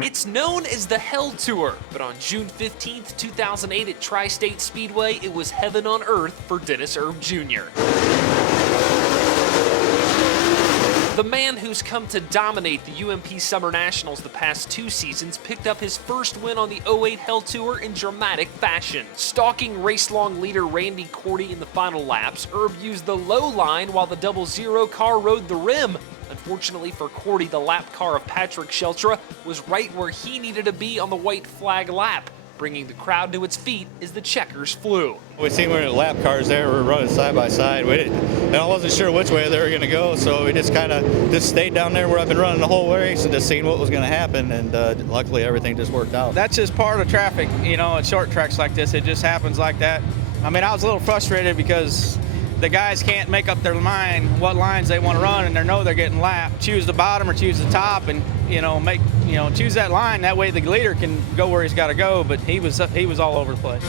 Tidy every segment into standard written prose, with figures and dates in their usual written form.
It's known as the Hell Tour, but on June 15th, 2008 at Tri-State Speedway, it was heaven on earth for Dennis Erb Jr. The man who's come to dominate the UMP Summer Nationals the past 2 seasons picked up his first win on the 08 Hell Tour in dramatic fashion. Stalking race-long leader Randy Cordy in the final laps, Erb used the low line while the double zero car rode the rim. Unfortunately for Cordy, the lap car of Patrick Sheltra was right where he needed to be on the white flag lap, bringing the crowd to its feet as the checkers flew. We seen one of the lap cars there, we were running side by side. And I wasn't sure which way they were going to go, so we just kind of stayed down there where I've been running the whole race and just seeing what was going to happen, and luckily everything just worked out. That's just part of traffic, you know, at short tracks like this, it just happens like that. I mean, I was a little frustrated because the guys can't make up their mind what lines they want to run, and they know they're getting lapped. Choose the bottom or choose the top, and choose that line. That way the leader can go where he's got to go. But he was all over the place.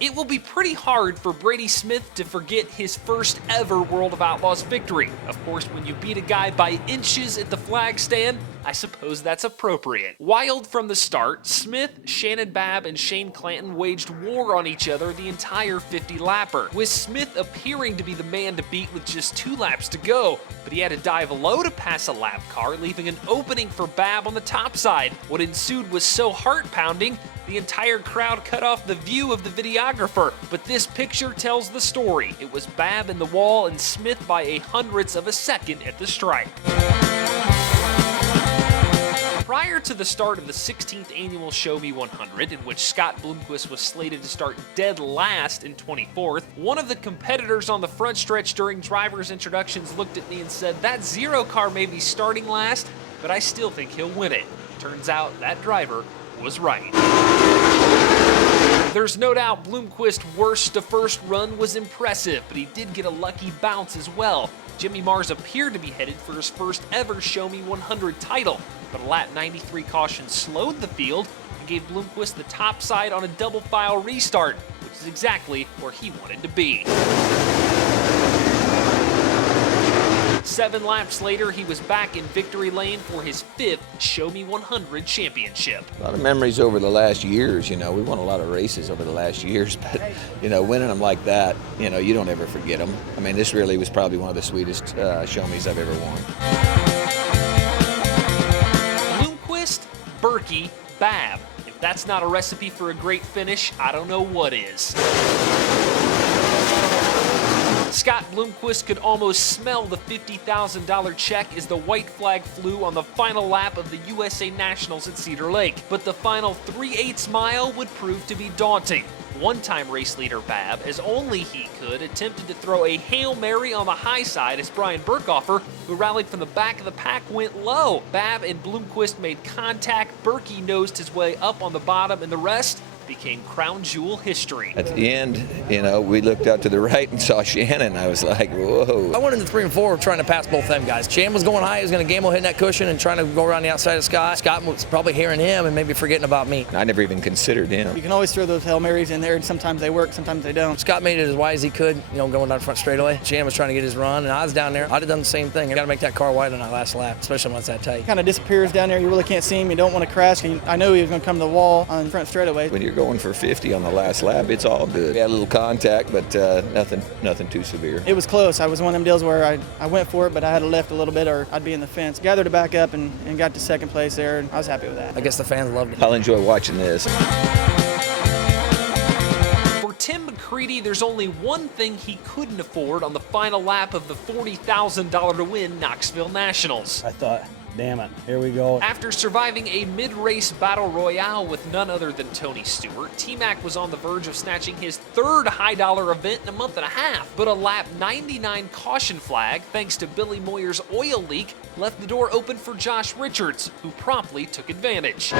It will be pretty hard for Brady Smith to forget his first ever World of Outlaws victory. Of course, when you beat a guy by inches at the flag stand, I suppose that's appropriate. Wild from the start, Smith, Shannon Babb, and Shane Clanton waged war on each other the entire 50-lapper, with Smith appearing to be the man to beat with just 2 laps to go, but he had to dive low to pass a lap car, leaving an opening for Babb on the top side. What ensued was so heart-pounding, the entire crowd cut off the view of the videographer, but this picture tells the story. It was Babb in the wall and Smith by a hundredths of a second at the stripe. Prior to the start of the 16th annual Show Me 100, in which Scott Bloomquist was slated to start dead last in 24th, one of the competitors on the front stretch during drivers' introductions looked at me and said, "That zero car may be starting last, but I still think he'll win it." Turns out that driver was right. There's no doubt Bloomquist's worst to first run was impressive, but he did get a lucky bounce as well. Jimmy Mars appeared to be headed for his first ever Show Me 100 title, but a lap 93 caution slowed the field and gave Bloomquist the top side on a double file restart, which is exactly where he wanted to be. 7 laps later, he was back in victory lane for his 5th Show Me 100 championship. A lot of memories over the last years, we won a lot of races over the last years, but, winning them like that, you don't ever forget them. I mean, this really was probably one of the sweetest Show Me's I've ever won. Bloomquist, Berkey, Babb. If that's not a recipe for a great finish, I don't know what is. Scott Bloomquist could almost smell the $50,000 check as the white flag flew on the final lap of the USA Nationals at Cedar Lake. But the final 3/8 mile would prove to be daunting. One-time race leader Babb, as only he could, attempted to throw a Hail Mary on the high side as Brian Burkhofer, who rallied from the back of the pack, went low. Babb and Bloomquist made contact, Berkey nosed his way up on the bottom, and the rest became crown jewel history. At the end, we looked out to the right and saw Shannon. I was like, whoa. I went into 3 and 4 trying to pass both them guys. Shannon was going high, he was going to gamble hitting that cushion and trying to go around the outside of Scott. Scott was probably hearing him and maybe forgetting about me. I never even considered him. You can always throw those Hail Marys in there, and sometimes they work, sometimes they don't. Scott made it as wide as he could, going down front straightaway. Shannon was trying to get his run, and I was down there. I'd have done the same thing. You got to make that car wide on that last lap, especially when it's that tight. Kind of disappears down there. You really can't see him. You don't want to crash. I know he was going to come to the wall on front straightaway. When you're going for 50 on the last lap, it's all good. We had a little contact, but nothing too severe. It was close. I was one of them deals where I went for it, but I had to lift a little bit or I'd be in the fence. Gathered to back up and got to second place there, and I was happy with that. I guess the fans loved it. I'll enjoy watching this. For Tim McCreadie, there's only one thing he couldn't afford on the final lap of the $40,000 to win Knoxville Nationals. I thought, damn it, here we go. After surviving a mid-race battle royale with none other than Tony Stewart, T-Mac was on the verge of snatching his 3rd high-dollar event in a month and a half. But a lap 99 caution flag, thanks to Billy Moyer's oil leak, left the door open for Josh Richards, who promptly took advantage.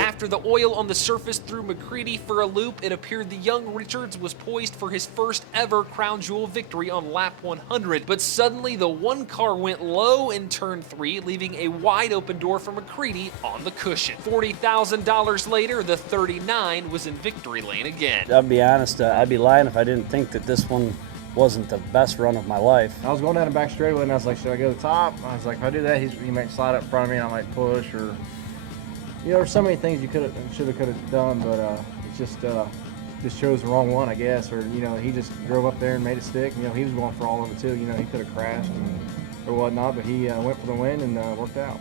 After the oil on the surface threw McCreadie for a loop, it appeared the young Richards was poised for his first ever crown jewel victory on lap 100, but suddenly the one car went low in turn 3, leaving a wide open door for McCreadie on the cushion. $40,000 later, the 39 was in victory lane again. I'll be honest, I'd be lying if I didn't think that this one wasn't the best run of my life. I was going down the back straightaway, and I was like, should I go to the top? I was like, if I do that, he might slide up in front of me, and I might push, or there's so many things you could have done, but it's just chose the wrong one, I guess, or he just drove up there and made it stick. He was going for all of it too. He could have crashed or whatnot, but he went for the win and worked out.